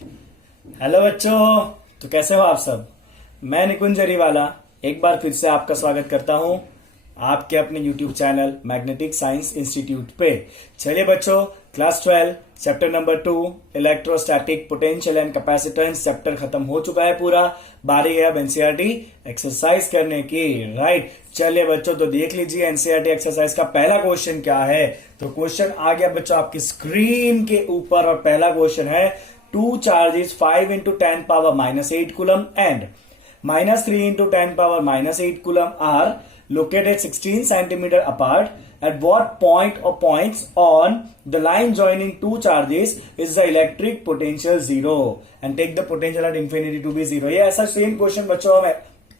Hello बच्चों। तो कैसे हो आप सब। मैं निकुंज जरीवाला एक बार फिर से आपका स्वागत करता हूं आपके अपने YouTube channel magnetic science institute पे। चलिए बच्चों, class 12 chapter number 2 electrostatic potential and capacitance chapter खत्म हो चुका है पूरा। बारी है अब एनसीईआरटी एक्सरसाइज करने की। राइट, चलिए बच्चों, तो देख लीजिए एनसीईआरटी एक्सरसाइज का पहला क्वेश्चन क्या है। तो क्वेश्चन आ गया बच्चों आपकी स्क्रीन के ऊपर और पहला क्वेश्चन है two charges 5 into 10 power minus 8 coulomb and minus 3 into 10 power minus 8 coulomb are located 16 centimeter apart. At what point or points on the line joining two charges is the electric potential zero and take the potential at infinity to be zero. ये ऐसा same question बच्चों हम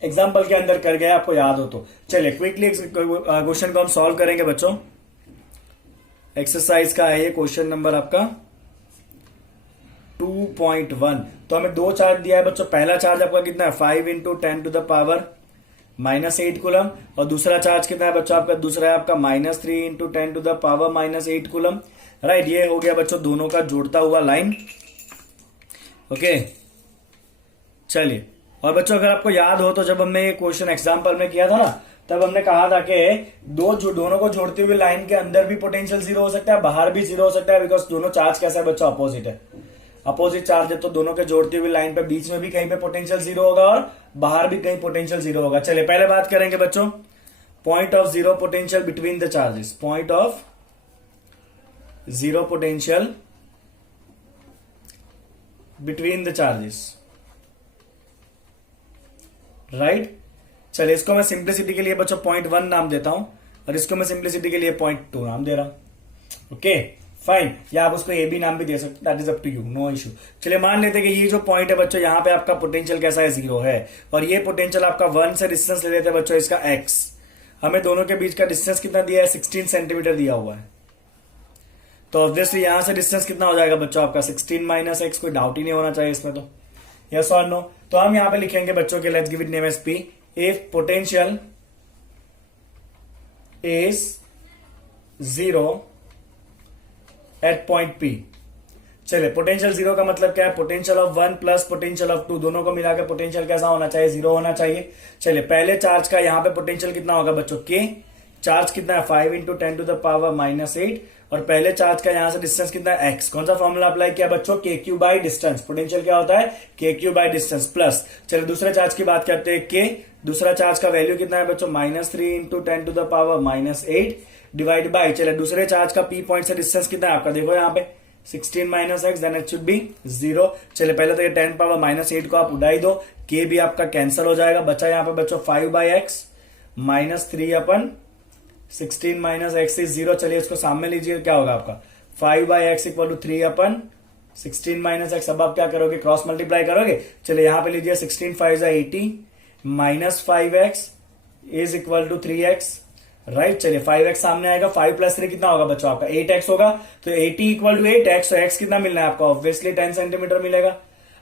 example के अंदर कर गए, आपको याद हो तो। चलिए क्विकली क्वेश्चन को हम सॉल्व करेंगे बच्चों। एक्सरसाइज का है ये क्वेश्चन नंबर आपका 2.1। तो हमें दो चार्ज दिया है बच्चों। पहला चार्ज आपका कितना है 5 into 10 to the power minus 8 coulomb, और दूसरा चार्ज कितना है बच्चों आपका, दूसरा है आपका minus 3 into 10 to the power minus 8 coulomb. Right, ये हो गया बच्चों दोनों का जोड़ता हुआ लाइन। ओके, चलिए। और बच्चों अगर आपको याद हो तो जब हमने ये क्वेश्चन एग्जाम्पल में किया था ना, तब हमने कहा था कि दोनों को जोड़ती हुई लाइन के अंदर भी पोटेंशियल जीरो हो सकता है, बाहर भी जीरो हो सकता है, बिकॉज दोनों चार्ज कैसा है बच्चों, अपोजिट है। अपोजिट चार्ज है तो दोनों के जोड़ती हुई लाइन पे बीच में भी कहीं पे पोटेंशियल जीरो होगा और बाहर भी कहीं पोटेंशियल जीरो होगा। चलिए पहले बात करेंगे बच्चों point of zero potential between the charges. Point of zero potential between the charges. Right, चलिए इसको मैं सिंप्लिसिटी के लिए बच्चों पॉइंट 1 नाम देता हूं और इसको मैं सिंप्लिसिटी के लिए पॉइंट 2 नाम दे रहा हूं। ओके फाइन, या आप उसको ए बी नाम भी दे सकते, that is up to you, no issue. चलिए मान लेते हैं कि ये जो पॉइंट है बच्चों, यहाँ पे आपका पोटेंशियल कैसा है, जीरो है, और ये पोटेंशियल आपका 1 से डिस्टेंस ले लेते हैं बच्चों इसका x। हमें दोनों के बीच का डिस्टेंस कितना दिया है, 16 सेंटीमीटर दिया हुआ है। तो ऑब्वियसली यहां से डिस्टेंस कितना हो जाएगा बच्चों आपका 16 माइनस एक्स। कोई डाउट ही नहीं होना चाहिए इसमें, तो यस और नो। तो हम यहां पे लिखेंगे बच्चों के, let's give it name as P. If potential is zero at point P. चलिए पोटेंशियल जीरो का मतलब क्या है, potential of 1 plus potential of 2 दोनों को मिलाकर पोटेंशियल कैसा होना चाहिए, जीरो होना चाहिए। चलिए पहले चार्ज का यहाँ पे पोटेंशियल कितना होगा बच्चों, के। चार्ज कितना है 5 into 10 to the power minus 8, और पहले चार्ज का यहां से डिस्टेंस कितना है x। कौन सा फॉर्मूला अप्लाई किया बच्चों, के क्यू बाई डिस्टेंस। पोटेंशियल क्या होता है, के क्यू बाई डिस्टेंस प्लस। चलिए दूसरे चार्ज की बात करते हैं, के। दूसरा चार्ज का वैल्यू कितना है बच्चों, minus 3 into 10 to the power minus 8 divide by. चलिए दूसरे चार्ज का पी पॉइंट से डिस्टेंस कितना है आपका, देखो यहाँ पे 16 minus x, then it should be zero. चलिए पहले तो ये 10 पावर माइनस 8 को आप उड़ाई दो, के भी आपका कैंसिल हो जाएगा। बचा यहाँ पे बच्चों 5 by x minus 3 upon 16 minus x is zero. चलिए इसको सामने लीजिए, क्या होगा आपका 5 by x equal to 3 upon 16 minus x. अब आप क्या करोगे, क्रॉस मल्टीप्लाई करोगे। चलिए यहाँ पे लीजिए 16 5 80 minus 5 x is equal to 3 x. Right, चलिए 5x सामने आएगा, 5 प्लस 3 कितना होगा बच्चों आपका 8x होगा। तो 80 इक्वल टू 8x, तो x कितना मिलना है आपको, ऑब्वियसली 10 सेंटीमीटर मिलेगा।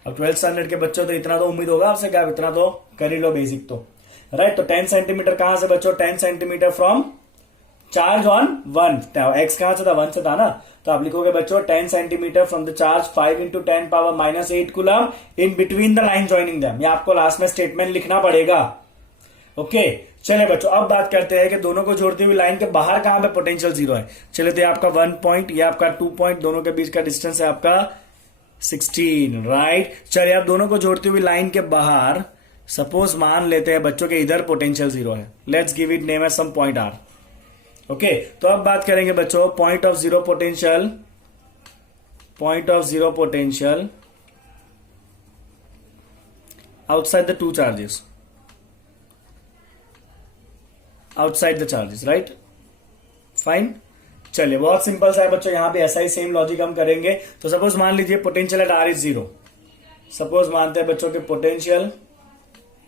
अब 12th स्टैंडर्ड के बच्चों तो इतना तो उम्मीद होगा आपसे, क्या इतना तो कर ही लो बेसिक तो। राइट, तो 10 सेंटीमीटर कहां से बच्चों, 10 centimetre from charge on 1। x कहां से था, 1 से था ना, तो आप लिखोगे बच्चों 10 centimetre from the charge 5 into 10 power minus 8 coulomb in between the line joining them. ये आपको लास्ट में स्टेटमेंट लिखना पड़ेगा। ओके चलिए बच्चों अब बात करते हैं कि दोनों को जोड़ती हुई लाइन के बाहर कहां पे पोटेंशियल जीरो है। चलिए तो ये आपका 1 पॉइंट, ये आपका 2 पॉइंट, दोनों के बीच का डिस्टेंस है आपका 16। राइट, चलिए अब दोनों को जोड़ती हुई लाइन के बाहर सपोज मान लेते हैं बच्चों के इधर पोटेंशियल जीरो है। Let's give it name as some point R. Okay, तो अब बात करेंगे बच्चों point of zero potential, point of zero potential outside the two charges, outside the charges. Right fine, चलिए बहुत सिंपल सा है बच्चों, यहां पे ऐसा ही सेम लॉजिक हम करेंगे। तो सपोज मान लीजिए potential at R is zero. Suppose मानते हैं बच्चों के potential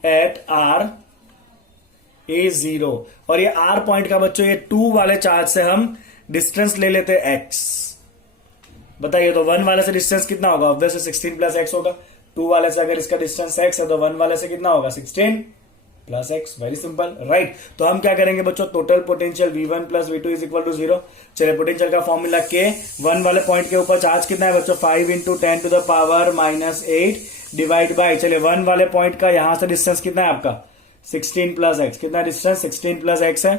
at R is zero, और ये आर पॉइंट का बच्चों ये 2 वाले चार्ज से हम डिस्टेंस ले लेते हैं एक्स। बताइए तो 1 वाले से डिस्टेंस कितना होगा, ऑब्वियसली 16 प्लस एक्स होगा। 2 वाले से अगर इसका डिस्टेंस एक्स है तो 1 वाले से कितना होगा 16 plus x, very simple, right. तो हम क्या करेंगे बच्चों, total potential V1 plus V2 is equal to 0। चलिए पोटेंशियल का फॉर्मूला के 1 वाले पॉइंट के ऊपर चार्ज कितना है बच्चों, 5 into 10 to the power minus 8 divide by, चलिए 1 वाले पॉइंट का यहां से डिस्टेंस कितना है आपका 16 प्लस एक्स, कितना डिस्टेंस 16 प्लस एक्स है,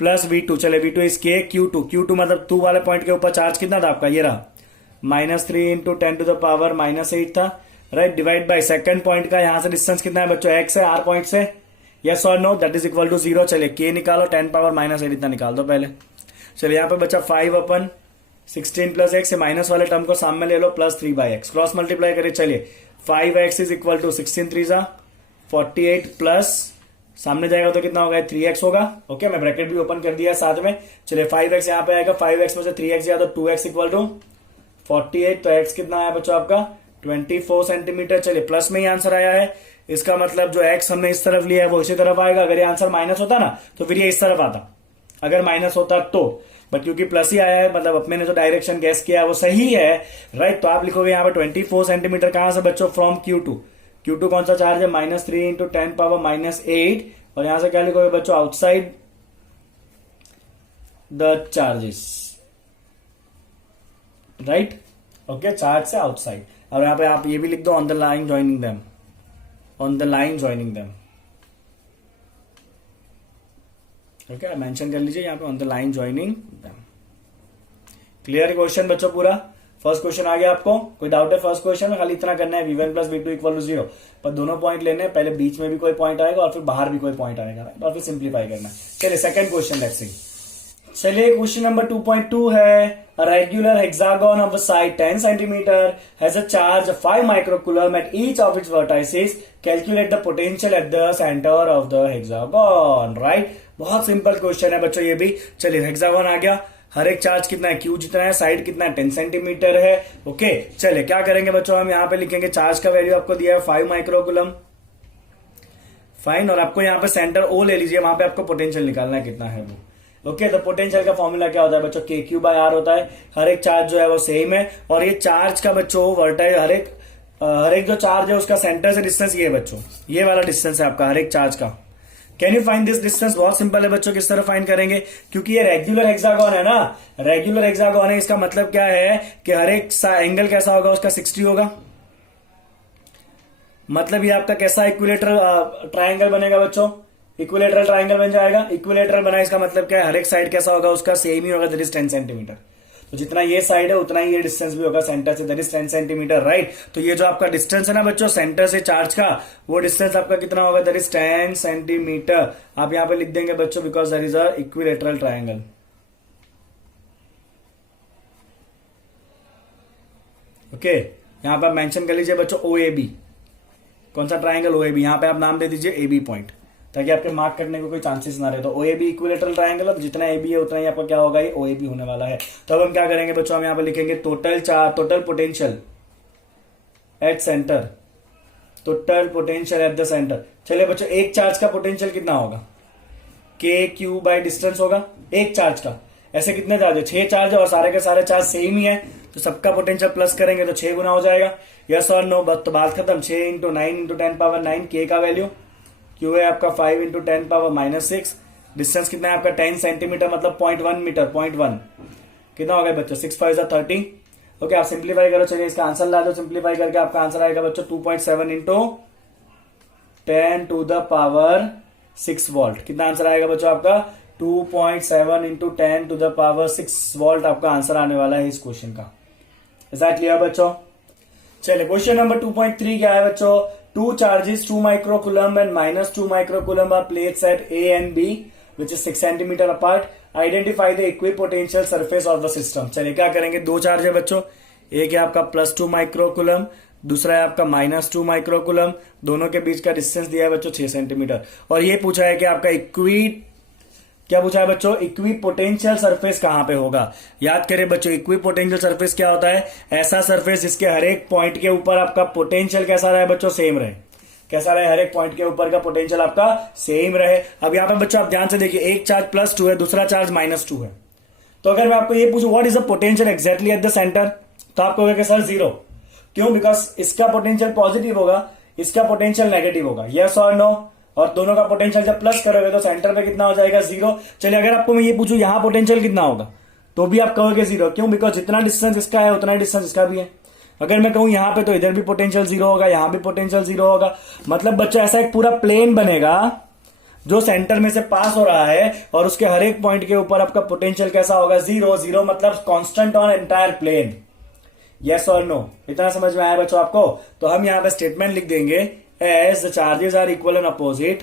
प्लस V2, चले V2 इज के Q2 मतलब 2 वाले पॉइंट के ऊपर चार्ज कितना था आपका, ये रहा -3 इंटू 10 टू द पावर -8 था, right, divide by second point का यहां से डिस्टेंस कितना है बच्चों, एक्स है आर पॉइंट से, यस और no, that is equal to 0। चलिए के निकालो, 10 पावर -8 इतना निकाल दो पहले। चलिए यहाँ पे बच्चा 5 अपन 16 प्लस एक्स, माइनस वाले टर्म को सामने ले लो, प्लस 3/x क्रॉस मल्टीप्लाई करिए। चलिए 5x is equal to 16 3 48 plus सामने जाएगा तो कितना होगा 3x होगा। ओके, मैं ब्रैकेट भी ओपन कर दिया साथ में। चलिए 5x यहाँ पे आएगा, 5x में से 3x गया तो 2x इक्वल टू 48, तो x कितना आया बच्चों आपका 24 सेंटीमीटर। चलिए प्लस में ही आंसर आया है, इसका मतलब जो x हमने इस तरफ लिया है वो इसी तरफ आएगा। अगर ये आंसर माइनस होता ना तो फिर ये इस तरफ आता, अगर माइनस होता तो, बट क्योंकि प्लस ही आया है मतलब अपने ने जो डायरेक्शन गैस किया है वो सही है, राइट। तो आप लिखोगे यहाँ पे 24 सेंटीमीटर कहां से बच्चों, फ्रॉम Q2 कौन सा चार्ज है -3 इंटू 10 पावर -8, और यहां से क्या लिखोगे बच्चों, outside the charges, right. Okay, charge से आउटसाइड। और यहां पे आप ये भी लिख दो on the line joining them, on the line joining them. Okay, mention कर लीजिए यहाँ पे on the line joining them. Clear question बच्चों पूरा, फर्स्ट क्वेश्चन आ गया आपको, कोई डाउट है फर्स्ट क्वेश्चन में? खाली इतना करना है V1 plus V2 equal to 0, पर दोनों पॉइंट लेने हैं, पहले बीच में भी कोई पॉइंट आएगा और फिर बाहर भी कोई पॉइंट आएगा, और फिर सिंप्लीफाई करना है। चलिए सेकंड क्वेश्चन लेट्स सी। चलिए क्वेश्चन नंबर 2.2 है, a regular hexagon of a side 10 centimeter has a charge of 5 microcoulomb at each of its vertices. Calculate the potential at the center of the hexagon, right? बहुत simple question है बच्चों ये भी। चलिए hexagon आ गया, हर एक charge कितना है, Q जितना है, साइड कितना है 10 सेंटीमीटर है। ओके, चलिए क्या करेंगे बच्चों, हम यहाँ पे लिखेंगे चार्ज का वैल्यू आपको दिया है 5 माइक्रोकुलम, फाइन, और आपको यहाँ पे सेंटर O ले लीजिए, वहां पे आपको पोटेंशियल निकालना है कितना है वो। ओके, तो पोटेंशियल का फॉर्मूला क्या होता है बच्चों, KQ/R होता है। हर एक चार्ज जो है वो सेम है, और ये चार्ज का बच्चों वर्टाइल हर एक जो चार्ज है उसका सेंटर से डिस्टेंस ये है बच्चों, ये वाला डिस्टेंस है आपका हर एक चार्ज का। Can you find this distance? बहुत सिंपल है बच्चों, किस तरह फाइंड करेंगे, क्योंकि ये रेगुलर हेक्सागोन है ना, रेगुलर हेक्सागोन है, इसका मतलब क्या है कि हर एक एंगल कैसा होगा उसका 60 होगा, मतलब ये आपका कैसा इक्विलेटरल ट्राइंगल बनेगा बच्चों, इक्विलेटरल ट्राइंगल बन जाएगा। इक्विलेटरल बना इसका मतलब क्या है, हर एक साइड कैसा होगा उसका सेम ही होगा, दैट इज 10 सेंटीमीटर। तो जितना ये साइड है उतना ही ये डिस्टेंस भी होगा सेंटर से, दैट इज 10 सेंटीमीटर, राइट। तो ये जो आपका डिस्टेंस है ना बच्चों सेंटर से चार्ज का, वो डिस्टेंस आपका कितना होगा, दैट इज 10 सेंटीमीटर। आप यहां पे लिख देंगे बच्चों because that is a equilateral triangle. Okay, यहां पे आप मेंशन कर लीजिए बच्चों OAB, कौन सा ट्राइंगल OAB, यहां पे आप नाम दे दीजिए AB पॉइंट, ताकि आपके मार्क करने को कोई चांसेस ना रहे। तो OAB इक्विलेटरल ट्राइंगल, अब जितना AB है उतना ही आपका क्या होगा, ये OAB होने वाला है। तो अब हम क्या करेंगे बच्चों, हम यहाँ पे लिखेंगे total potential at centre, total potential at the centre. चलिए बच्चों, एक चार्ज का पोटेंशियल कितना होगा, KQ बाय डिस्टेंस होगा एक चार्ज का। ऐसे कितने चार्ज है, 6 चार्ज है और सारे के सारे चार्ज सेम ही है, तो सबका पोटेंशियल प्लस करेंगे तो 6 गुना हो जाएगा। यस और नो, तो बात खत्म। 6 इंटू 9 इंटू 10 पावर 9, के का वैल्यू Q है आपका 5 इंटू 10 पावर -6, डिस्टेंस कितना है आपका 10 सेंटीमीटर मतलब 0.1 मीटर, 0.1 कितना हो गया बच्चों, 6 5 30। ओके, आप सिंप्लीफाई करो, चलिए इसका आंसर ला दो, सिंप्लीफाई करके आपका आंसर आएगा बच्चों 2.7 into 10 to the power 6 volt. कितना आंसर आएगा बच्चों आपका 2.7 into 10 to the power 6 volt आपका आंसर आने वाला है इस क्वेश्चन का। इज दैट क्लियर बच्चों? चलिए क्वेश्चन नंबर 2.3 क्या है बच्चों, 2 charges 2 microcoulomb and -2 microcoulomb are placed at A and B which is 6 centimeter apart. Identify the equipotential surface of the system. चलिए क्या करेंगे, 2 चार्ज है बच्चों, एक है आपका +2 माइक्रोकुलम, दूसरा है आपका -2 माइक्रोकुलम, दोनों के बीच का डिस्टेंस दिया है बच्चों 6 सेंटीमीटर, और ये पूछा है कि आपका क्या पूछा है बच्चों, इक्विपोटेंशियल सरफेस कहां पे होगा। याद करें बच्चों, इक्विपोटेंशियल सरफेस क्या होता है, ऐसा सरफेस जिसके हर एक पॉइंट के ऊपर आपका पोटेंशियल कैसा रहे बच्चों, सेम रहे। कैसा रहे, हर एक पॉइंट के ऊपर का पोटेंशियल आपका सेम रहे। अब यहां पे बच्चों आप ध्यान से देखिए, एक चार्ज +2 है, दूसरा चार्ज -2 है, तो अगर मैं आपको ये पूछूं what is the potential exactly at the centre, तो आप कहोगे सर 0। क्यों, बिकॉज इसका पोटेंशियल पॉजिटिव होगा, इसका पोटेंशियल नेगेटिव होगा, यस और नो। और दोनों का पोटेंशियल जब प्लस करोगे तो सेंटर पे कितना हो जाएगा 0। चलिए अगर आपको मैं ये पूछूं यहां पोटेंशियल कितना होगा तो भी आप कहोगे 0, क्यों? बिकॉज जितना डिस्टेंस इसका है उतना ही डिस्टेंस इसका भी है। अगर मैं कहूं यहां पे तो इधर भी पोटेंशियल 0 होगा, यहां भी पोटेंशियल 0 होगा। मतलब बच्चों ऐसा एक पूरा प्लेन बनेगा जो सेंटर में से पास हो रहा है और उसके हर एक पॉइंट के ऊपर आपका पोटेंशियल कैसा होगा 0। 0 मतलब constant on entire plane. Yes और नो, इतना समझ में आया बच्चों आपको? तो हम यहां पे स्टेटमेंट लिख देंगे as the charges are equal and opposite,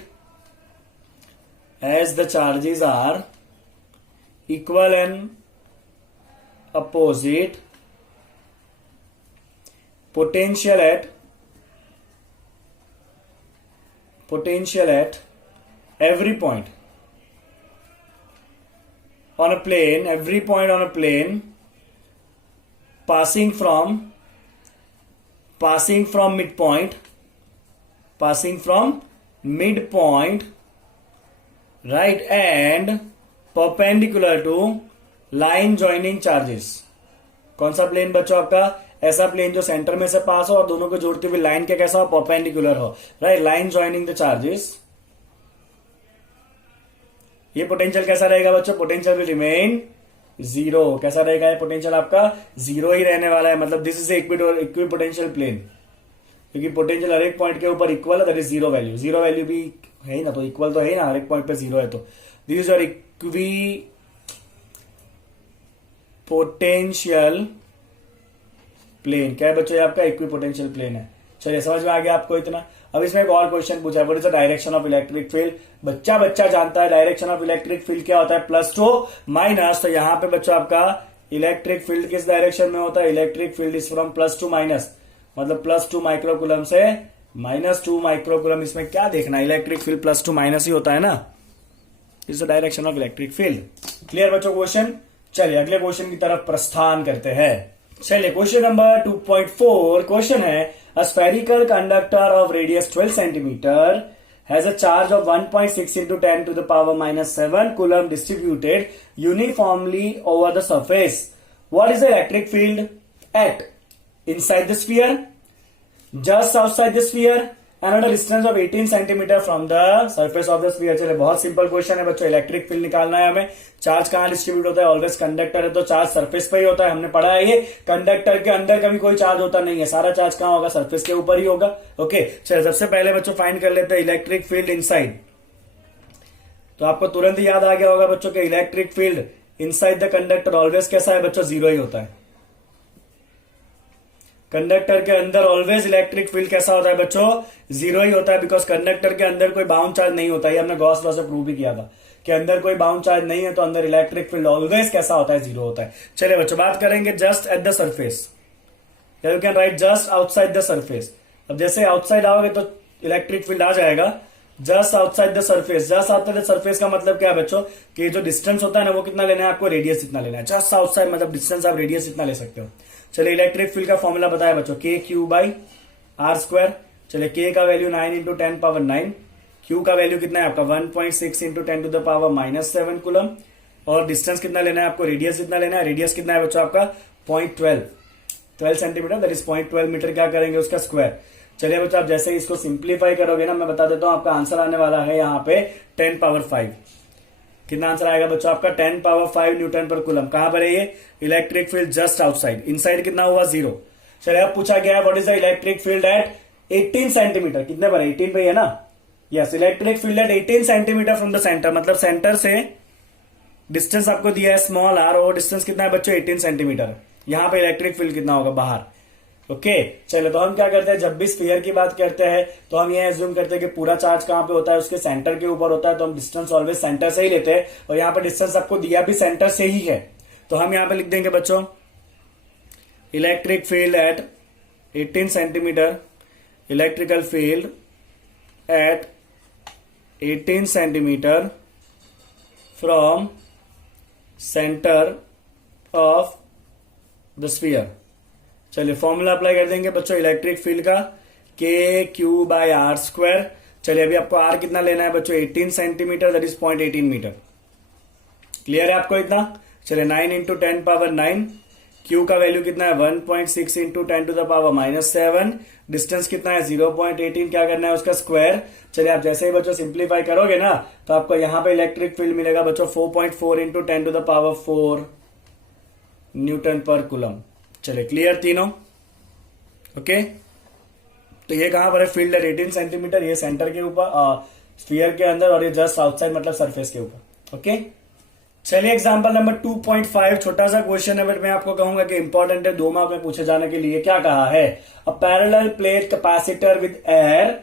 as the charges are equal and opposite, potential at every point on a plane, every point on a plane passing from midpoint, right, and perpendicular to line joining charges। कौन सा plane बच्चों आपका? ऐसा plane जो centre में से पास हो और दोनों को जोड़ती हुई लाइन के कैसा हो? परपेंडिकुलर हो, right. Line joining the charges. ये पोटेंशियल कैसा रहेगा बच्चों? Potential will remain 0। कैसा रहेगा ये पोटेंशियल आपका? 0 ही रहने वाला है। मतलब this is equipotential plane, क्योंकि पोटेंशियल हर एक पॉइंट के ऊपर इक्वल है, दैट इज 0 वैल्यू। 0 वैल्यू भी है ही ना, तो इक्वल तो है ही ना, हर एक पॉइंट पे 0 है। तो this is your equipotential plane. क्या है बच्चों? ये आपका इक्वी पोटेंशियल प्लेन है। चलिए समझ में आ गया आपको इतना। अब इसमें एक और क्वेश्चन पूछा है, what is the direction of electric field. बच्चा जानता है डायरेक्शन ऑफ इलेक्ट्रिक फील्ड क्या होता है, प्लस टू माइनस। तो यहां पे बच्चों आपका इलेक्ट्रिक फील्ड किस डायरेक्शन में होता है? Electric field is from plus two minus, मतलब प्लस 2 माइक्रोकुलम से माइनस 2 माइक्रोकुलम। इसमें क्या देखना, इलेक्ट्रिक फील्ड प्लस 2 माइनस ही होता है ना। Is the direction of electric field. Clear बच्चों क्वेश्चन? चलिए अगले क्वेश्चन की तरफ प्रस्थान करते हैं। चलिए क्वेश्चन नंबर 2.4 क्वेश्चन है, a spherical conductor of radius 12 centimetre has a charge of 1.6 into 10 to the power minus 7 coulomb distributed uniformly over the surface. What is the electric field at inside the sphere, just outside the sphere, and at a distance of 18 centimeter from the surface of the sphere? चलिए बहुत simple question है बच्चों। Electric field निकालना है हमें। Charge कहां distribute होता है? ऑलवेज कंडक्टर है तो चार्ज सरफेस पे ही होता है, हमने पढ़ा है ये। कंडक्टर के अंदर कभी कोई चार्ज होता नहीं है, सारा चार्ज कहां होगा? सरफेस के ऊपर ही होगा। ओके चलिए सबसे पहले बच्चों फाइंड कर लेते हैं इलेक्ट्रिक फील्ड इनसाइड। तो आपको तुरंत याद आ गया होगा बच्चों के electric field inside the conductor always कैसा है बच्चों? 0 ही होता है। कंडक्टर के अंदर ऑलवेज इलेक्ट्रिक फील्ड कैसा होता है बच्चों? 0 ही होता है, बिकॉज कंडक्टर के अंदर कोई बाउंड चार्ज नहीं होता है। हमने गॉस लॉ से प्रूव भी किया था कि अंदर कोई बाउंड चार्ज नहीं है, तो अंदर इलेक्ट्रिक फील्ड ऑलवेज कैसा होता है? 0 होता है। चलिए बच्चों बात करेंगे just at the surface, you can write just outside the surface. अब जैसे आउटसाइड आओगे तो इलेक्ट्रिक फील्ड आ जाएगा just outside the surface. Just outside the surface का मतलब क्या है बच्चों? कि जो डिस्टेंस होता है ना वो कितना लेना है आपको? रेडियस इतना लेना है। जस्ट आउटसाइड मतलब डिस्टेंस आप रेडियस इतना ले सकते हो। चलिए इलेक्ट्रिक फील्ड का फॉर्मूला बताया बच्चों, के क्यू बाई आर स्क्वायर। चलिए के का वैल्यू 9 इंटू 10 पावर 9, क्यू का वैल्यू कितना है आपका 1.6 into 10 to the power minus 7 coulomb, और डिस्टेंस कितना लेना है आपको? रेडियस कितना लेना है? रेडियस कितना है बच्चों आपका? 0.12 सेंटीमीटर, दैट इज 0.12 मीटर। क्या करेंगे उसका स्क्वायर। चलिए बच्चों आप जैसे इसको सिंप्लीफाई करोगे ना, मैं बता देता हूं आपका आंसर आने वाला है यहाँ पे 10 पावर 5। कितना आंसर आएगा बच्चों आपका? 10 पावर 5 न्यूटन पर कुलम। कहां पर है ये? Electric field just outside. Inside कितना हुआ? 0। चलिए अब पूछा गया what is the electric field at 18 centimetre. कितने पर है? 18 पे है ना। Yes, electric field at 18 centimetre from the centre, मतलब सेंटर से डिस्टेंस आपको दिया है स्मॉल आर, और डिस्टेंस कितना है बच्चों? 18 सेंटीमीटर। यहां पे इलेक्ट्रिक फील्ड कितना होगा बाहर? ओके चलो तो हम क्या करते हैं, जब भी स्फीयर की बात करते हैं तो हम ये एज्यूम करते हैं कि पूरा चार्ज कहां पे होता है? उसके सेंटर के ऊपर होता है, तो हम डिस्टेंस ऑलवेज सेंटर से ही लेते हैं, और यहां पे डिस्टेंस आपको दिया भी सेंटर से ही है। तो हम यहां पे लिख देंगे बच्चों electric field at 18 centimetre, electrical field at 18 centimetre from centre of the sphere. चलिए फॉर्मूला अप्लाई कर देंगे बच्चों इलेक्ट्रिक फील्ड का, के क्यू बाय आर स्क्वायर। चलिए अभी आपको आर कितना लेना है बच्चों? 18 centimetre, that is 0.18 metre. Clear है आपको इतना? चलिए 9 इंटू 10 पावर 9 Q का वैल्यू कितना है 1.6 इंटू 10⁻⁻7। डिस्टेंस कितना है 0.18, क्या करना है उसका स्क्वायर। चलिए आप जैसे ही बच्चों सिंप्लीफाई करोगे ना तो आपको यहां पे इलेक्ट्रिक फील्ड मिलेगा बच्चों 4.4 इंटू 10⁻4 न्यूटन पर कूलम। चलिए क्लियर तीनों, ओके। तो ये कहां पर है, फील्ड है 18 सेंटीमीटर, ये सेंटर के ऊपर स्फीयर के अंदर, और ये जस्ट आउटसाइड मतलब सरफेस के ऊपर, ओके। चलिए एग्जांपल नंबर 2.5, छोटा सा क्वेश्चन है बट मैं आपको कहूंगा कि इंपॉर्टेंट है, 2 मार्क में पूछे जाने के लिए। क्या कहा है, अ parallel plate capacitor with air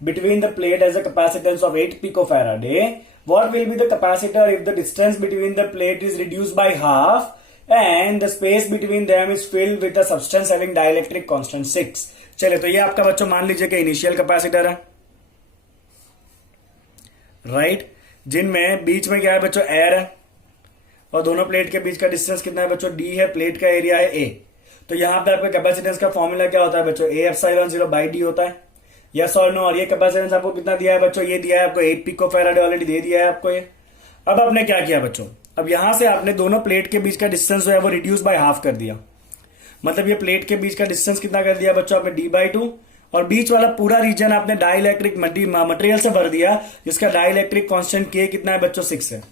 between the plate has a capacitance of 8 picofarad. What will be the capacitor if the distance between the plate is reduced by half and the space between them is filled with a substance having dielectric constant 6? चलिए तो ये आपका बच्चों मान लीजिए कि initial capacitor है, right, जिनमें बीच में क्या है बच्चों, एयर है, और दोनों प्लेट के बीच का डिस्टेंस कितना है बच्चों, डी है, प्लेट का एरिया है ए। तो यहां पे आपका कैपेसिटेंस का फॉर्मूला क्या होता है बच्चों, ए एप्सिलॉन 0 बाई डी होता है, यस और नो। और ये कैपेसिटेंस आपको कितना दिया है बच्चों, ये दिया है आपको 8 पिकोफैराड, ऑलरेडी दे दिया है आपको ये। अब आपने क्या किया बच्चों, अब यहां से आपने दोनों प्लेट के बीच का डिस्टेंस जो है वो रिड्यूस बाय हाफ कर दिया, मतलब ये प्लेट के बीच का डिस्टेंस कितना कर दिया बच्चों आपने, d/2, और बीच वाला पूरा रीजन आपने डाइलेक्ट्रिक मटेरियल से भर दिया, जिसका डाइलेक्ट्रिक कांस्टेंट k कितना है बच्चों, 6 है।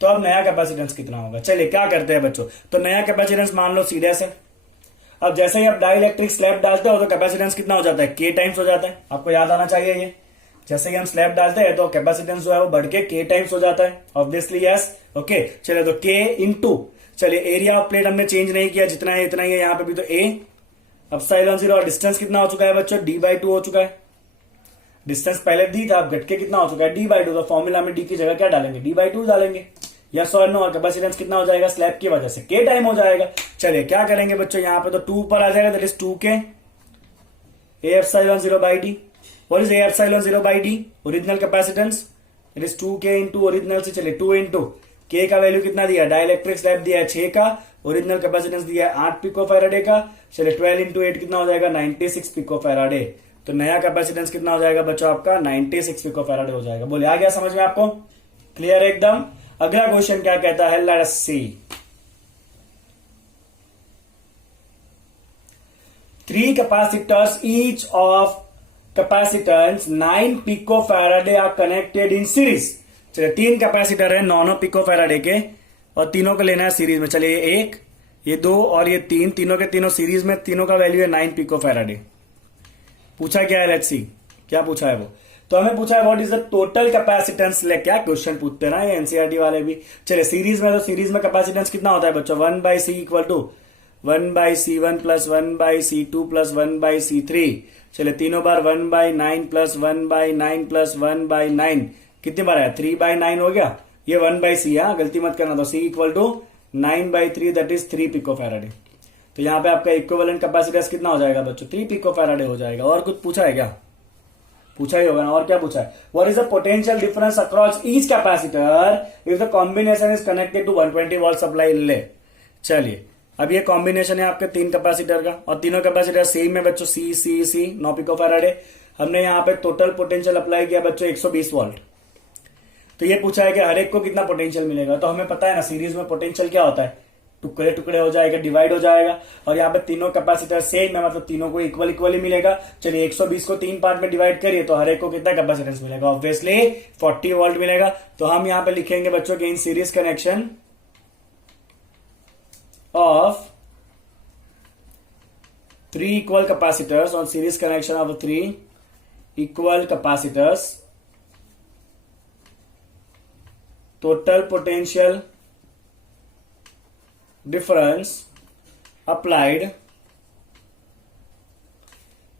तो अब नया कैपेसिटेंस कितना होगा, चलिए क्या करते हैं बच्चों, तो नया कैपेसिटेंस मान लो सीधे से, अब जैसे ही आप डाइलेक्ट्रिक स्लैब डालते हो तो कैपेसिटेंस कितना हो जाता है, k टाइम्स हो जाता है, आपको याद आना चाहिए ये। जैसे ही हम स्लैब डालते हैं तो कैपेसिटेंस जो है वो बढ़ के k टाइम्स हो जाता है, ऑब्वियसली यस, ओके। चलिए तो k इंटू, चलिए एरिया ऑफ प्लेट हमने चेंज नहीं किया, जितना है इतना ही है, यहाँ पे भी तो a एप्सिलॉन 0, और डिस्टेंस कितना हो चुका है बच्चों, d/2 हो चुका है। डिस्टेंस पहले दी था, अब घट के कितना हो चुका है, d/2। तो फॉर्मूला में d की जगह क्या डालेंगे, d/2 डालेंगे, यस और नो। और कैपेसिटेंस कितना हो जाएगा, स्लैब की वजह से k टाइम हो जाएगा। चलिए क्या करेंगे बच्चों, यहाँ पे तो 2 ऊपर आ जाएगा, that is 2k a epsilon 0 by D. What is a epsilon 0 by D, original capacitance, that is 2k into original से, चलिए 2 इंटू k का वैल्यू कितना दिया, डाइलेक्ट्रिक स्लैब दिया है 6 का, ओरिजिनल कैपेसिटेंस दिया है 8 पिकोफैराडे का, चलिए 12 इंटू 8 कितना हो जाएगा, 96 पिकोफैराडे। तो नया कैपेसिटेंस कितना हो जाएगा बच्चों आपका, 96 पिकोफैराडे हो जाएगा। बोले आ गया समझ में आपको, क्लियर एकदम। अगला क्वेश्चन क्या कहता है, let us C. 3 capacitors, each of capacitance 9 picofarad are connected in series। चलिए 3 कैपेसिटर है 9 पिकोफैराडे के, और तीनों को लेना है सीरीज में। चलिए ये 1, ये 2 और ये 3, तीनों के तीनों सीरीज में, तीनों का वैल्यू है 9 पिकोफैराडे। पूछा क्या है, लेट्स सी क्या पूछा है वो। तो हमें पूछा है what is the total capacitance, ले क्या क्वेश्चन पूछते हैं ना ये एनसीईआरटी वाले भी। चलिए सीरीज में, तो सीरीज में कैपेसिटेंस कितना होता है बच्चों, 1/c equal to 1/c1 plus 1/c2 plus 1/c3। चलिए तीनों बार 1/9 प्लस 1/9 प्लस 1/9, कितनी बार है, 3/9 हो गया। ये 1/c, हाँ गलती मत करना, तो c equal to 9/3, that is 3 picofarad. तो यहाँ पे आपका इक्विवेलेंट कैपेसिटेंस कितना हो जाएगा बच्चों, 3 पिकोफैराडे हो जाएगा। और कुछ पूछा है क्या, पूछा ही होगा ना, और क्या पूछा है, what is the potential difference across each capacitor if the combination is connected to 120 volt supply. ले चलिए अब ये कॉम्बिनेशन है आपके 3 कैपेसिटर का, और तीनों कैपेसिटर सेम है बच्चों, सी 9 पिकोफैराडे। हमने यहाँ पे टोटल पोटेंशियल अप्लाई किया बच्चों 120 वोल्ट। तो ये पूछा है कि हर एक को कितना पोटेंशियल मिलेगा, तो हमें पता है ना सीरीज में पोटेंशियल क्या होता है, टुकड़े टुकड़े हो जाएगा, डिवाइड हो जाएगा। और यहाँ पे तीनों कैपेसिटर सेम है, मतलब तीनों को इक्वली मिलेगा। चलिए 120 को 3 पार्ट में डिवाइड करिए, तो हर एक को कितना कैपेसिटेंस मिलेगा, ऑब्वियसली 40 वोल्ट मिलेगा। तो हम यहाँ पे लिखेंगे बच्चों के in series connection of 3 equal capacitors, on series connection of 3 equal capacitors, total potential difference applied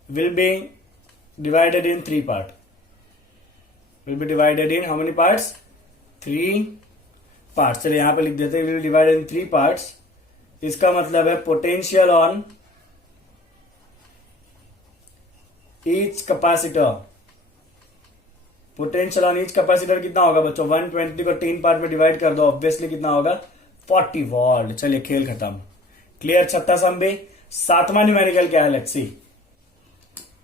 will be divided in 3 parts. Will be divided in how many parts, 3 parts। चलिए यहां पे लिख देते हैं will be divided in 3 parts। इसका मतलब है potential on each capacitor, potential on each capacitor कितना होगा बच्चों, 120 को 3 पार्ट में डिवाइड कर दो, ऑब्वियसली कितना होगा, 40 वोल्ट। चलिए खेल खत्म, क्लियर। 6वां सम भी। 7वां न्यूमेरिकल क्या है, let's see.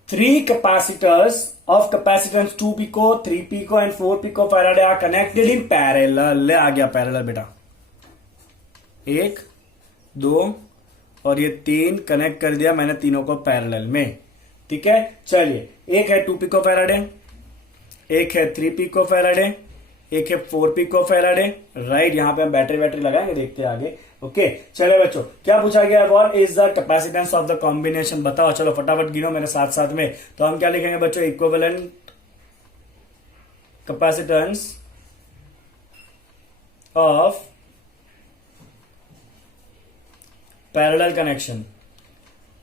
3 capacitors of capacitance 2 pico, 3 pico and 4 picofarad are connected in parallel. ले आ गया पैरेलल बेटा, 1 2 और ये 3 कनेक्ट कर दिया मैंने तीनों को पैरेलल में। ठीक है, चलिए एक है 2 पिको फैराडे, एक है 3 पिको फैराडे, एक है 4 पिको फैराडे। राइट, यहां पे हम बैटरी लगाएंगे, देखते हैं आगे। ओके, चलो बच्चों क्या पूछा गया, what is the capacitance of the combination, बताओ। चलो फटाफट गिनो मेरे साथ साथ में। तो हम क्या लिखेंगे बच्चों, equivalent capacitance of parallel connection,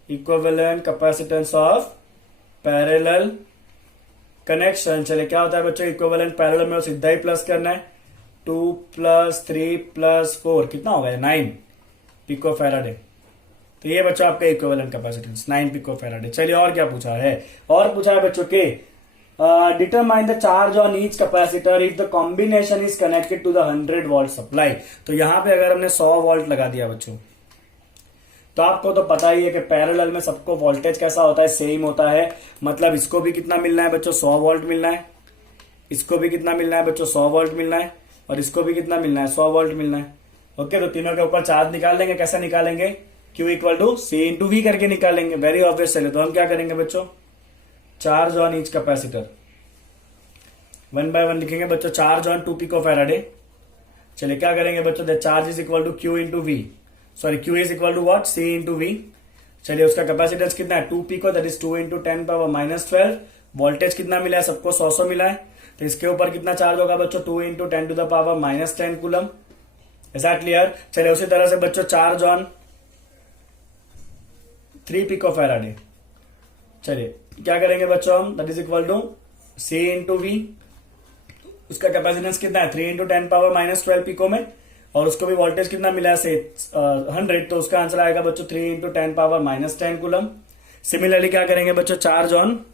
equivalent capacitance of parallel connection. चले क्या होता है बच्चों, इक्विवेलेंट पैरेलल में सीधा ही प्लस करना है, 2 + 3 + 4 कितना होगा, 9 पिको फैराडे। तो ये बच्चों आपका इक्विवेलेंट कैपेसिटेंस 9 पिको फैराडे। चलिए और क्या पूछा है, और पूछा है बच्चों के determine the charge on each capacitor if the combination is connected to the 100 volt supply. तो यहां पे अगर हमने 100 वोल्ट लगा दिया बच्चों, तो आपको तो पता ही है कि पैरेलल में सबको वोल्टेज कैसा होता है, सेम होता है। मतलब इसको भी कितना मिलना है बच्चों, 100 वोल्ट मिलना है, इसको भी कितना मिलना है बच्चों, 100 वोल्ट मिलना है, और इसको भी कितना मिलना है, 100 वोल्ट मिलना है। ओके, तो तीनों के ऊपर चार्ज निकाल लेंगे, कैसे निकालेंगे, Q = C × V करके निकालेंगे, वेरी ऑब्वियस। चले तो हम क्या करेंगे बच्चों, charge on each capacitor 1 by 1 लिखेंगे बच्चों। चार्ज ऑन 2 पिको फैराडे, चलिए क्या करेंगे बच्चों, the charge is equal to Q × V, sorry Q is equal to what, C × V। चलिए उसका कैपेसिटेंस कितना है, 2 पिको, दैट इज 2 × 10⁻12। वोल्टेज कितना मिला है, सबको 100 मिला है, तो इसके ऊपर कितना चार्ज होगा बच्चों, 2 × 10⁻10 कूलम। Is that clear. चलिए उसी तरह से बच्चों चार्ज ऑन 3 पिको फैराडे, चलिए क्या करेंगे बच्चों हम, that is equal to C × V। उसका कैपेसिटेंस कितना है, 3 × 10⁻12 पिको में, और उसको भी वोल्टेज कितना मिला है, 100, तो उसका आंसर आएगा बच्चों 3 × 10⁻10 कूलम। सिमिलरली क्या करेंगे बच्चों, चार्ज ऑन,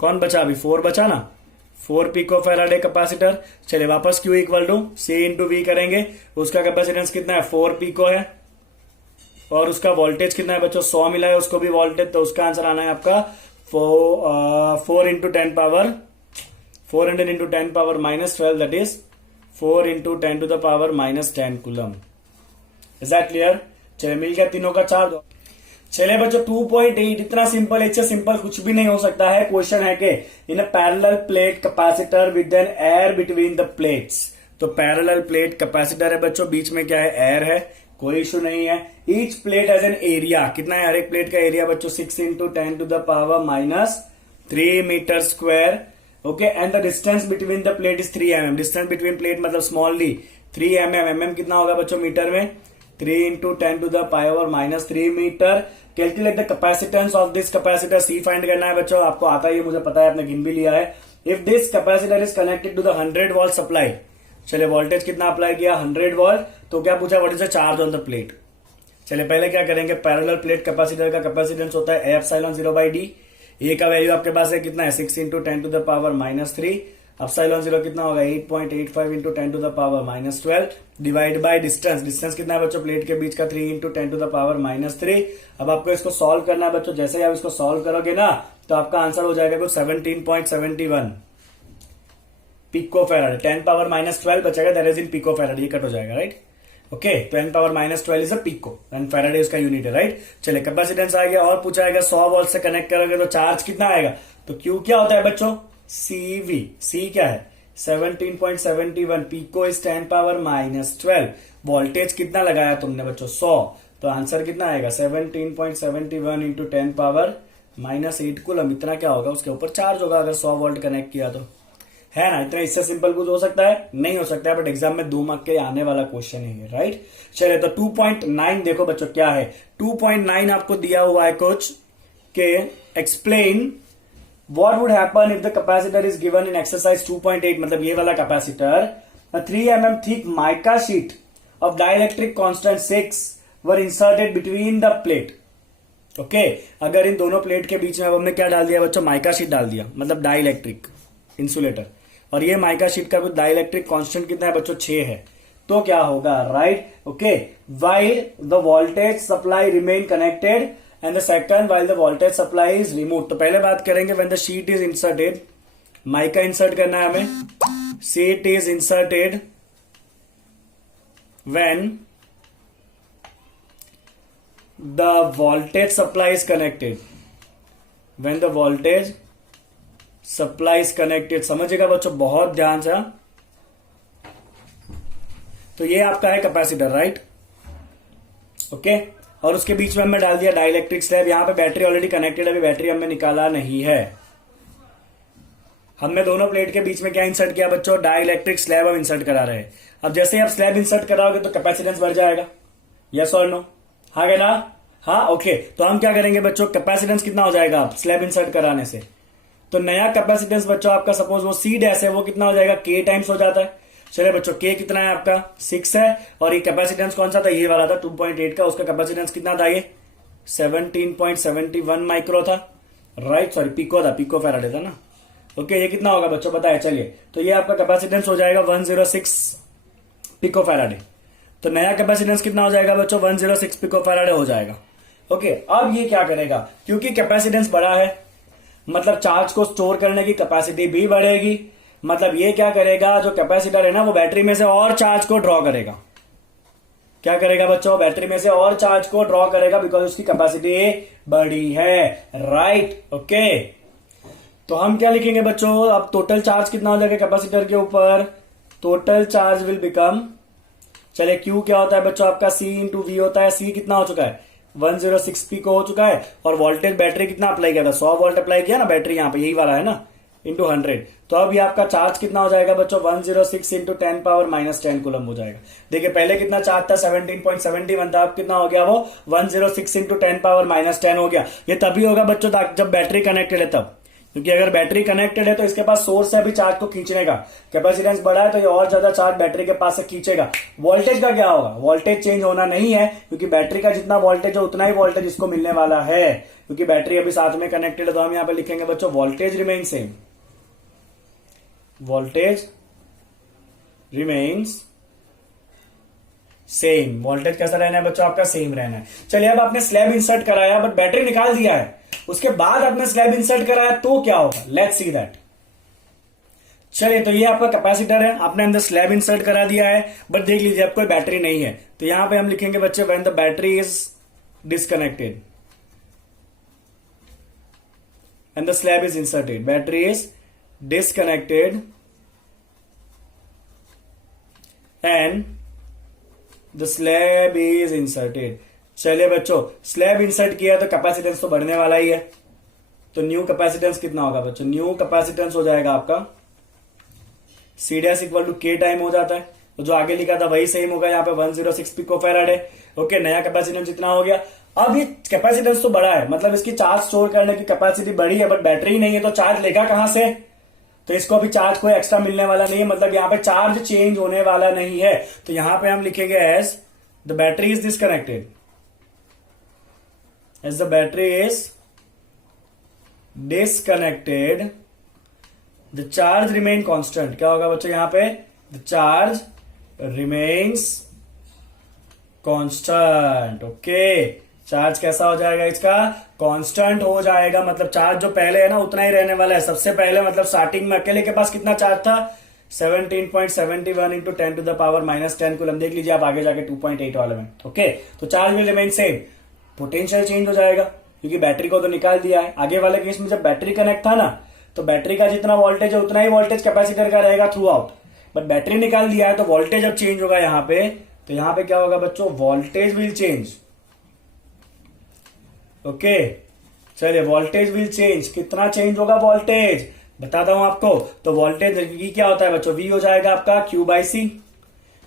कौन बचा अभी, 4 बचा ना, 4 पिको फैराडे कैपेसिटर। चलिए वापस Q = C × V करेंगे, उसका कैपेसिटेंस कितना है, 4 पिको है, और उसका वोल्टेज कितना है बच्चों, 100 मिला है उसको भी वोल्टेज, तो उसका आंसर आना है आपका 400 × 10⁻12, that is 4 × 10⁻10 coulomb. Is that clear. चलिए मिल गया तीनों का चार्ज। चलिए बच्चों 2.8, इतना सिंपल, इससे सिंपल कुछ भी नहीं हो सकता है। क्वेश्चन है कि in a parallel plate capacitor with an air between the plates. तो पैरेलल प्लेट कैपेसिटर है बच्चों, बीच में क्या है, एयर है, कोई इशू नहीं है। Each plate has an area, कितना है हर एक प्लेट का एरिया बच्चों, 6 × 10⁻³ metre square. Okay, and the distance between the plate is 3 mm। Distance between plate मतलब स्मॉल डी 3 mm। mm कितना होगा बच्चों मीटर में, 3 × 10⁻³ metre. Calculate the capacitance of this capacitor, C find करना है बच्चों, आपको आता ही है, मुझे पता है, आपने गिन भी लिया है। If this capacitor is connected to the 100 volt supply, चलिए वोल्टेज कितना अप्लाई किया, 100 वोल्ट, तो क्या पूछा, what is the charge on the plate. चलिए पहले क्या करेंगे, पैरेलल प्लेट कैपेसिटर का कैपेसिटेंस होता है ε0/d। ए का वैल्यू आपके पास है कितना है, 6 × 10⁻³ ε0 कितना होगा, 8.85 × 10⁻12 डिवाइड बाय डिस्टेंस। डिस्टेंस कितना है बच्चों प्लेट के बीच का, 3 × 10⁻³ अब आपको इसको सॉल्व करना है बच्चों। जैसे ही आप इसको सॉल्व करोगे ना, तो आपका आंसर हो जाएगा कुछ 17.71 पिको फैराड। 10⁻12 बचेगा, that is in picofarad, ये कट हो जाएगा, right. Okay, 10⁻12 is a pico and farad उसका यूनिट है, राइट। चलिए कैपेसिटेंस आ गया, और पूछा जाएगा 100 वोल्ट से कनेक्ट करोगे तो चार्ज कितना आएगा। तो Q क्या होता है बच्चों, CV। C क्या है, 17.71, पिको इज 10⁻12। वोल्टेज कितना लगाया तुमने बच्चों, 100, तो आंसर कितना आएगा 17.71 × 10⁻8 कूलम। इतना क्या होगा, उसके ऊपर चार्ज होगा अगर 100 वोल्ट कनेक्ट किया तो, है ना। इतना इससे सिंपल कुछ हो सकता है, नहीं हो सकता है, बट एग्जाम में 2 मार्क के आने वाला क्वेश्चन है, राइट। चलिए तो 2.9 देखो बच्चों क्या है, 2.9 आपको दिया हुआ है कुछ के explain what would happen if the capacitor is given in exercise 2.8। मतलब ये वाला capacitor 3 mm thick mica sheet of dielectric constant 6 were inserted between the plate. Okay, अगर इन दोनों प्लेट के बीच में अब हमने क्या डाल दिया बच्चों, माइका शीट डाल दिया, मतलब डाइलेक्ट्रिक इंसुलेटर, और ये माइका शीट का डाइलेक्ट्रिक कांस्टेंट कितना है बच्चों, 6 है, तो क्या होगा, right. Okay, while the voltage supply remain connected and the second while the voltage supply is remove. तो पहले बात करेंगे when the sheet is inserted, mica insert करना है हमें, sheet is inserted when the voltage supply is connected, when the voltage supply is connected, समझिएगा बच्चों बहुत ध्यान से। तो ये आपका है कैपेसिटर, राइट, ओके। और उसके बीच में हमने डाल दिया डाइलेक्ट्रिक स्लैब। यहां पे बैटरी ऑलरेडी कनेक्टेड है, अभी बैटरी हमने निकाला नहीं है। हमने दोनों प्लेट के बीच में क्या इंसर्ट किया बच्चों, डाइलेक्ट्रिक स्लैब हम इंसर्ट करा रहे हैं। अब जैसे ही आप स्लैब इंसर्ट कराओगे तो कैपेसिटेंस बढ़ जाएगा, यस और नो, हाँ क्या ना, हाँ ओके। तो हम क्या करेंगे बच्चों, कैपेसिटेंस कितना हो जाएगा आप स्लैब इंसर्ट कराने से, तो नया कैपेसिटेंस बच्चों आपका सपोज वो सी डैश है, वो कितना हो जाएगा, के टाइम्स हो जाता है। चलिए बच्चों के कितना है आपका 6 है, और ये कैपेसिटेंस कौन सा था, ये वाला था 2.8 का, उसका कैपेसिटेंस कितना था, ये 17.71 माइक्रो था, राइट, सॉरी पिको था, पिको फैराडे था ना, ओके। ये कितना होगा बच्चों बताए, चलिए, तो ये आपका कैपेसिटेंस हो जाएगा 106 पिको फैराडे। तो नया कैपेसिटेंस कितना हो जाएगा बच्चों, 106 पिको फैराडे हो जाएगा, ओके। अब ये क्या करेगा, क्योंकि कैपेसिटेंस बड़ा है, मतलब चार्ज को स्टोर करने की कैपेसिटी भी बढ़ेगी, मतलब ये क्या करेगा, जो कैपेसिटर है ना वो बैटरी में से और चार्ज को ड्रॉ करेगा। क्या करेगा बच्चों, बैटरी में से और चार्ज को ड्रॉ करेगा, बिकॉज उसकी कैपेसिटी बड़ी है, राइट, ओके। तो हम क्या लिखेंगे बच्चों, अब टोटल चार्ज कितना हो जाएगा कैपेसिटर के ऊपर, टोटल चार्ज विल बिकम, चले क्यू क्या होता है बच्चों आपका, सी इंटू वी होता है। सी कितना हो चुका है, 106 पी को हो चुका है, और वोल्टेज बैटरी कितना अप्लाई किया था, 100 वोल्ट अप्लाई किया ना बैटरी, यहां पे यही वाला है ना, इंटू 100। तो अब ये आपका चार्ज कितना हो जाएगा बच्चों, 106 इंटू 10 पावर -10 कूलम हो जाएगा। देखिए पहले कितना चार्ज था, 17.71 था, अब कितना हो गया, वो 106 इंटू 10 पावर -10 हो गया। ये तभी होगा बच्चों जब बैटरी कनेक्टेड है तब, क्योंकि अगर बैटरी कनेक्टेड है तो इसके पास सोर्स है अभी चार्ज को खींचने का, कैपेसिटेंस बड़ा है तो ये और ज्यादा चार्ज बैटरी के पास से खींचेगा। वोल्टेज का क्या होगा, वोल्टेज चेंज होना नहीं है, क्योंकि बैटरी का जितना वोल्टेज है उतना ही वोल्टेज इसको मिलने वाला है, क्योंकि बैटरी अभी साथ में कनेक्टेड है। तो हम यहां पे लिखेंगे बच्चों voltage remain same, voltage remains same. Voltage कैसा रहना है बच्चों आपका, सेम रहना है। चलिए अब आपने स्लैब इंसर्ट कराया, बट बैटरी निकाल दिया है, उसके बाद आपने स्लैब इंसर्ट कराया तो क्या होगा, लेट्स सी दैट। चलिए तो ये आपका कैपेसिटर है, आपने अंदर स्लैब इंसर्ट करा दिया है, बट देख लीजिए अब कोई बैटरी नहीं है, तो यहां पे हम लिखेंगे बच्चे when the battery is disconnected and the slab is inserted, battery is disconnected and the slab is inserted। चलिए बच्चों स्लैब इंसर्ट किया तो कैपेसिटेंस तो बढ़ने वाला ही है, तो न्यू कैपेसिटेंस कितना होगा बच्चों, न्यू कैपेसिटेंस हो जाएगा आपका सी डैश इक्वल टू के टाइम हो जाता है, तो जो आगे लिखा था वही सेम होगा, यहाँ पे 106 पिको फैराड है, ओके। नया कैपेसिटेंस इतना हो गया। अब ये कैपेसिटेंस तो बड़ा है, मतलब इसकी चार्ज स्टोर करने की कैपेसिटी बड़ी है, बट बैटरी नहीं है, तो चार्ज लेगा कहां से, तो इसको अभी चार्ज कोई एक्स्ट्रा मिलने वाला नहीं है, मतलब यहां पे चार्ज चेंज होने वाला नहीं है। तो यहां पे हम लिखेंगे as the battery is disconnected, as the battery is disconnected the charge remain constant. क्या होगा बच्चों यहां पे, the charge remains constant, okay. Charge कैसा हो जाएगा इसका, कांस्टेंट हो जाएगा, मतलब चार्ज जो पहले है ना उतना ही रहने वाला है। सबसे पहले मतलब स्टार्टिंग में अकेले के पास कितना चार्ज था, 17.71 into 10 to the power -10 coulomb. देख लीजिए आप आगे जाके 2.8 वाले में, ओके। तो charge will remain same, potential change हो जाएगा क्योंकि बैटरी को तो निकाल दिया है। आगे वाले केस में जब बैटरी कनेक्ट था ना, तो बैटरी का जितना वोल्टेज है उतना ही वोल्टेज कैपेसिटर का रहेगा थ्रू आउट, बट बैटरी निकाल दिया है तो वोल्टेज अब चेंज होगा यहां पे। तो यहां पे क्या होगा बच्चों, वोल्टेज विल चेंज, ओके। चलिए वोल्टेज विल चेंज, कितना चेंज होगा वोल्टेज बताता हूं आपको। तो वोल्टेज क्या होता है बच्चों, वी हो जाएगा आपका क्यू बाई सी,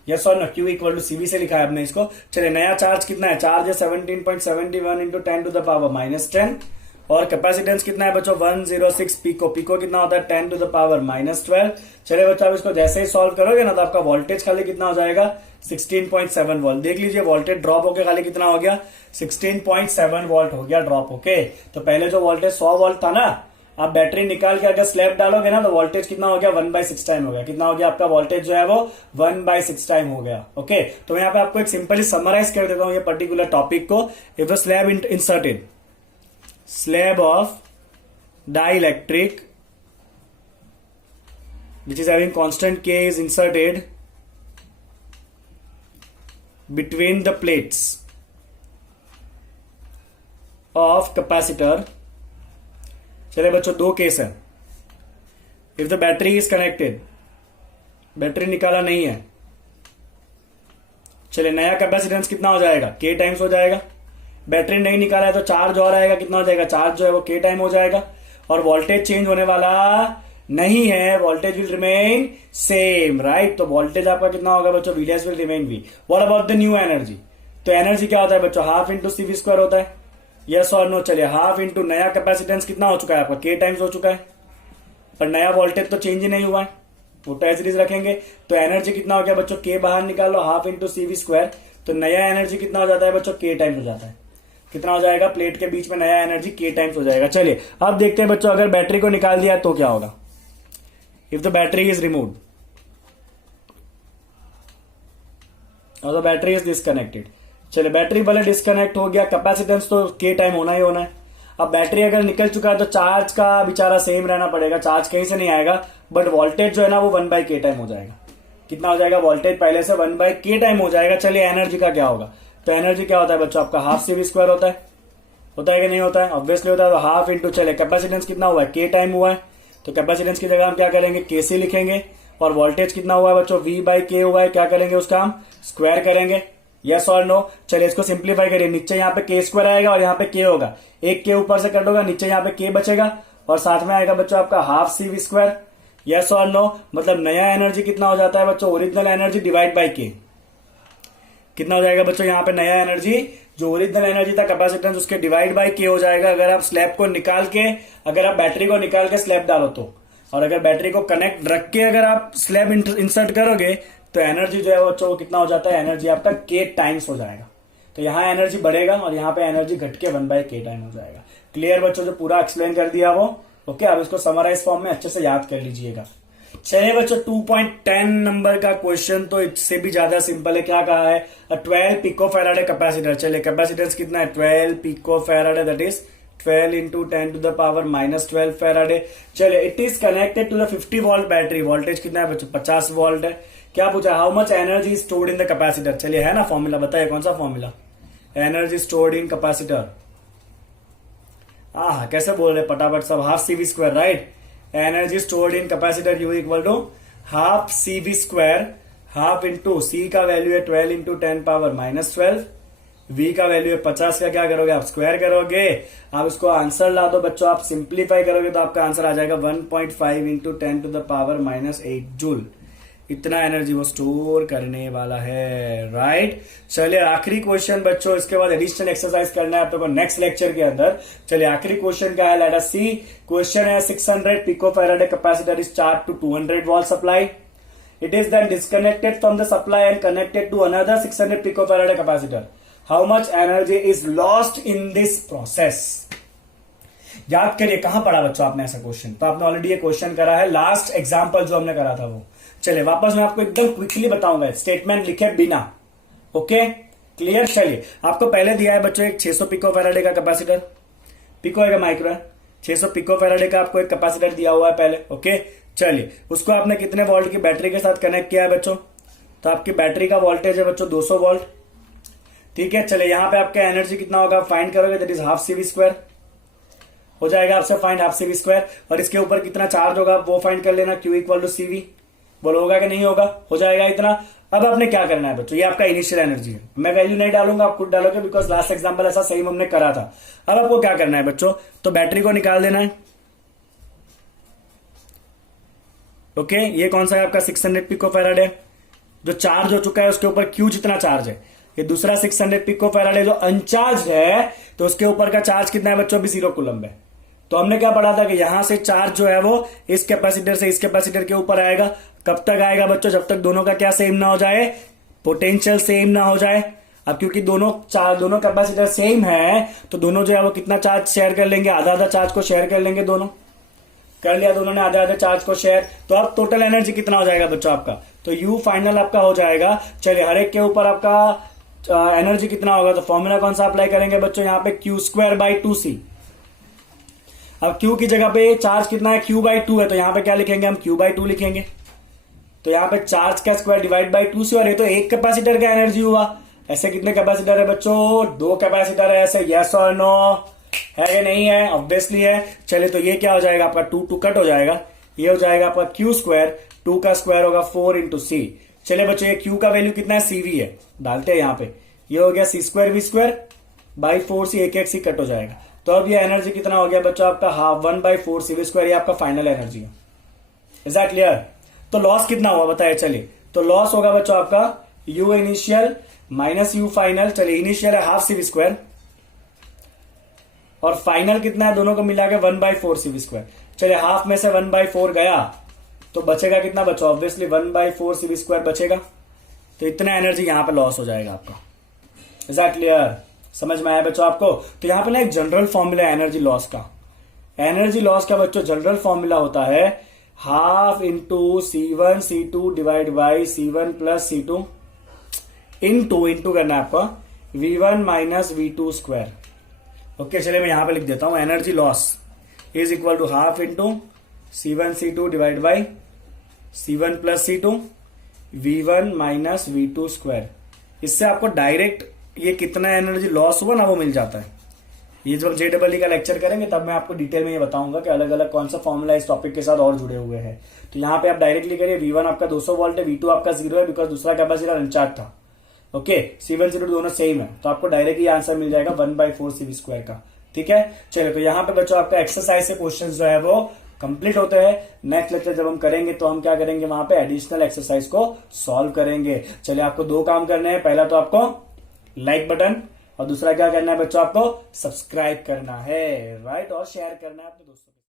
यस और no, Q equal to CV से लिखा है आपने इसको। चलिए नया चार्ज कितना है, चार्ज है 17.71 इंटू 10 टू द पावर -10, और कैपेसिटेंस कितना है बच्चों 106 पिको, पिको कितना होता है 10 टू द पावर -12। चलिए बच्चों अब इसको जैसे ही सॉल्व करोगे ना तो आपका वोल्टेज खाली कितना हो जाएगा 16.7 वोल्ट। देख लीजिए वोल्टेज ड्रॉप होकर खाली कितना हो गया 16.7 वोल्ट हो गया ड्रॉप, ओके। तो पहले जो वोल्टेज 100 वोल्ट था ना, आप बैटरी निकाल के अगर स्लैब डालोगे ना तो वोल्टेज कितना हो गया 1/6 टाइम हो गया। कितना हो गया आपका वोल्टेज जो है वो 1/6 टाइम हो गया, ओके। तो यहाँ पे आपको एक सिंपली समराइज कर देता हूं ये पर्टिकुलर टॉपिक को। If the slab inserted, slab of dielectric which is having constant K is inserted between the plates of capacitor, चले बच्चों दो केस है। If the battery is connected, battery निकाला नहीं है, चले नया कैपेसिटेंस कितना हो जाएगा, के टाइम्स हो जाएगा। बैटरी नहीं निकाला है तो चार्ज और आएगा, कितना हो जाएगा, चार्ज जो है वो के टाइम हो जाएगा। और वोल्टेज चेंज होने वाला नहीं है, voltage will remain same, right. तो वोल्टेज आपका कितना होगा बच्चों, VDS will remain V. What about the new energy, तो एनर्जी क्या होता है बच्चों, half into C V square होता है, यस और नो। चलिए हाफ इंटू नया कैपेसिटेंस कितना हो चुका है आपका, के टाइम्स हो चुका है, पर नया वोल्टेज तो चेंज ही नहीं हुआ है, वो तो एज इट इज रखेंगे। तो एनर्जी कितना हो गया बच्चों, के बाहर निकालो, half into C V square, तो नया एनर्जी कितना हो जाता है बच्चों, के टाइम्स हो जाता है। कितना हो जाएगा, प्लेट के बीच में नया एनर्जी के टाइम्स हो जाएगा। चलिए अब देखते हैं बच्चों, अगर बैटरी को निकाल दिया तो क्या होगा। If the battery is removed और द बैटरी इज डिस्कनेक्टेड, चलिए बैटरी भले डिस्कनेक्ट हो गया, कैपेसिटेंस तो के टाइम होना ही होना है। अब बैटरी अगर निकल चुका है तो चार्ज का बेचारा सेम रहना पड़ेगा, चार्ज कहीं से नहीं आएगा, बट वोल्टेज जो है ना वो 1/k टाइम हो जाएगा। कितना हो जाएगा, वोल्टेज पहले से 1/k टाइम हो जाएगा। चलिए एनर्जी का क्या होगा, तो एनर्जी क्या होता है बच्चों आपका, हाफ सी वी स्क्वायर होता है कि नहीं होता है, ऑब्वियसली होता है। तो हाफ इंटू, चले कैपेसिटेंस कितना हुआ है, के टाइम हुआ है, तो कैपेसिटेंस की जगह हम क्या करेंगे, के सी लिखेंगे। और वोल्टेज कितना हुआ है बच्चों, V/K हुआ है, क्या करेंगे उसका हम स्क्वायर करेंगे, यस और नो। चलिए इसको सिंप्लीफाई करिए, नीचे यहाँ पे के स्क्वायर आएगा और यहाँ पे के होगा, एक के ऊपर से कट होगा, नीचे यहाँ पे के बचेगा और साथ में आएगा बच्चों आपका half C V square, yes और नो। मतलब नया एनर्जी कितना हो जाता है बच्चों, ओरिजिनल एनर्जी डिवाइड बाई के, कितना हो जाएगा बच्चों, यहाँ पे नया एनर्जी जो ओरिजिनल एनर्जी था कैपेसिटेंस उसके डिवाइड बाई के हो जाएगा। अगर आप स्लैब को निकाल के, अगर आप बैटरी को निकाल के स्लैब डालो तो, और अगर बैटरी को कनेक्ट रख के अगर आप स्लैब इंसर्ट करोगे तो एनर्जी जो है बच्चों कितना हो जाता है, एनर्जी आपका के टाइम्स हो जाएगा। तो यहाँ एनर्जी बढ़ेगा और यहाँ पे एनर्जी घट के 1/k टाइम हो जाएगा। क्लियर बच्चों, जो पूरा एक्सप्लेन कर दिया वो, ओके। अब इसको समराइज फॉर्म में अच्छे से याद कर लीजिएगा। चलिए बच्चों 2.10 नंबर का क्वेश्चन तो इससे भी ज्यादा सिंपल है। क्या कहा है, 12 पिको फैराडे कैपेसिटर। चलिए कैपेसिटेंस कितना है, 12 pico farad, that is 12 into 10 to the power -12 farad. चलिए it is connected to the 50 volt battery, voltage कितना है बच्चों, 50 वोल्ट है। क्या पूछा, how much energy stored in the capacitor. चलिए है ना फॉर्मूला, बताइए कौन सा formula, energy stored in capacitor. कैसे बोल रहे फटाफट सब, half C V square, right. Energy stored in capacitor U equal to half C V square, half into C का वैल्यू है 12 इंटू 10 पावर -12, v का वैल्यू है 50 का क्या करोगे आप, स्क्वायर करोगे। आप इसको आंसर ला दो बच्चों, आप सिंप्लीफाई करोगे तो आपका आंसर आ जाएगा 1.5 into 10 to the power -8 joule. इतना एनर्जी वो स्टोर करने वाला है, राइट। चलिए आखिरी क्वेश्चन बच्चों, इसके बाद एडिशनल एक्सरसाइज करना है आप लोगों को नेक्स्ट लेक्चर के अंदर। चलिए आखिरी क्वेश्चन क्या है, लेट अस सी। क्वेश्चन है 600 picofarad capacitor is charge to 200 volt supply. It is then disconnected from the supply and connected to another 600 picofarad capacitor. How much energy is lost in this process? याद करिए कहां पढ़ा बच्चों आपने ऐसा question, तो आपने ऑलरेडी ये क्वेश्चन करा है, लास्ट एग्जांपल जो हमने करा था वो। चलिए वापस मैं आपको एकदम क्विकली बताऊंगा, स्टेटमेंट लिखे बिना, ओके क्लियर। चलिए आपको पहले दिया है बच्चों एक 600 पिकोफैराडे का कैपेसिटर, पिको है माइक्रो है, 600 पिकोफैराडे का आपको एक कैपेसिटर दिया हुआ है पहले, ओके। चलिए उसको आपने कितने वोल्ट की बैटरी के साथ कनेक्ट किया है बच्चों, तो आपकी बैटरी का वोल्टेज है बच्चों 200 वोल्ट, ठीक है। चलिए यहां पे आपका एनर्जी कितना होगा फाइंड करोगे, that is half C V square हो जाएगा आपसे find, half C V square. और इसके ऊपर कितना चार्ज होगा वो फाइंड कर लेना, Q equal to C V, बोलो होगा कि नहीं होगा, हो जाएगा इतना। अब आपने क्या करना है बच्चों, ये आपका इनिशियल एनर्जी है, मैं वैल्यू नहीं डालूंगा, आप खुद डालोगे बिकॉज लास्ट एग्जांपल ऐसा सेम हमने करा था। अब आपको क्या करना है बच्चों, तो बैटरी को निकाल देना है, ओके। ये कौन सा है आपका 600 पिकोफैराड है, जो चार्ज हो चुका है उसके ऊपर क्यू जितना चार्ज है। ये दूसरा 600 पिकोफैराड है जो अनचार्ज है, तो उसके ऊपर का चार्ज कितना है बच्चों, अभी 0 कूलम्ब है। तो हमने क्या पढ़ा था कि यहां से चार्ज जो है वो इस कैपेसिटर से इस कैपेसिटर के ऊपर आएगा। कब तक आएगा बच्चों, जब तक दोनों का क्या सेम ना हो जाए, पोटेंशियल सेम ना हो जाए। अब क्योंकि दोनों कैपेसिटर सेम है तो दोनों जो है वो कितना चार्ज शेयर कर लेंगे, आधा आधा चार्ज को शेयर कर लेंगे, दोनों कर लिया दोनों ने आधे आधे चार्ज को शेयर। तो अब टोटल एनर्जी कितना हो जाएगा बच्चों आपका, तो यू फाइनल आपका हो जाएगा। चलिए हर एक के ऊपर आपका एनर्जी कितना होगा, तो फॉर्मूला कौन सा अप्लाई करेंगे बच्चों, यहाँ पे क्यू स्क्वायर बाई 2c। अब क्यू की जगह पे चार्ज कितना है, क्यू बाई 2 है, तो यहाँ पे क्या लिखेंगे हम, क्यू बाई 2 लिखेंगे। तो यहाँ पे चार्ज का स्क्वायर डिवाइड बाई 2c, और ये तो एक कैपेसिटर का एनर्जी हुआ। ऐसे कितने कैपेसिटर है बच्चों, 2 कैपेसिटर है ऐसे, यस और नो, है कि नहीं है? ऑब्वियसली है। चले तो ये क्या हो जाएगा आपका, 2 2 कट हो जाएगा, ये हो जाएगा आपका क्यू स्क्वायर, 2 का स्क्वायर होगा 4 इंटू सी। चले बच्चों ये क्यू का वैल्यू कितना है, सीवी है, डालते हैं यहाँ पे, ये हो गया सी स्क्वायर वी स्क्वायर बाई 4 सी, एक एक सी कट हो जाएगा। तो अब ये एनर्जी कितना हो गया बच्चों आपका, हाफ 1/4 सी वी स्क्वायर, ये आपका फाइनल एनर्जी है। Is that clear? तो लॉस कितना हुआ बताइए। चलिए तो लॉस होगा बच्चों आपका you initial minus you final. चलिए इनिशियल है हाफ सी वी स्क्वायर और फाइनल कितना है, दोनों को मिला के 1/4 सी वी स्क्वायर। चलिए हाफ में से 1/4 गया तो बचेगा कितना बच्चों, ऑब्वियसली 1/4 सी वी स्क्वायर बचेगा। तो इतना एनर्जी यहां पे लॉस हो जाएगा आपका। Is that clear? समझ में आया बच्चों आपको? तो यहां पे ना एक जनरल फॉर्मूला है एनर्जी लॉस का। एनर्जी लॉस का बच्चों जनरल फॉर्मूला होता है half into C1 C2 divide by C1 plus C2 into करना है आपका V1 minus V2 square. Okay चलिए मैं यहां पे लिख देता हूं, energy loss is equal to half into C1 C2 divide by C1 plus C2 V1 minus V2 square. इससे आपको डायरेक्ट ये कितना एनर्जी लॉस हुआ ना वो मिल जाता है। ये जब हम JEE का लेक्चर करेंगे तब मैं आपको डिटेल में ये बताऊंगा कि अलग अलग कौन सा फॉर्मूला इस टॉपिक के साथ और जुड़े हुए हैं। तो यहाँ पे आप डायरेक्टली करिए, V1 आपका 200 वोल्ट है, V2 आपका 0 है, बिकॉज दूसरा कैपेसिटर अनचार्ज था। ओके C1 C2 दोनों सेम है, तो आपको डायरेक्ट ये आंसर मिल जाएगा 1/4 सी वी स्क्वायर का। ठीक है चलिए, तो यहाँ पे बच्चों आपका एक्सरसाइज से क्वेश्चन जो है वो कंप्लीट होते हैं। नेक्स्ट लेक्चर जब हम करेंगे तो हम क्या करेंगे, वहां पे एडिशनल एक्सरसाइज को सॉल्व करेंगे। चलिए आपको 2 काम करने हैं, पहला तो आपको लाइक बटन और दूसरा क्या करना है बच्चों, आपको सब्सक्राइब करना है, राइट, और शेयर करना है अपने दोस्तों के साथ।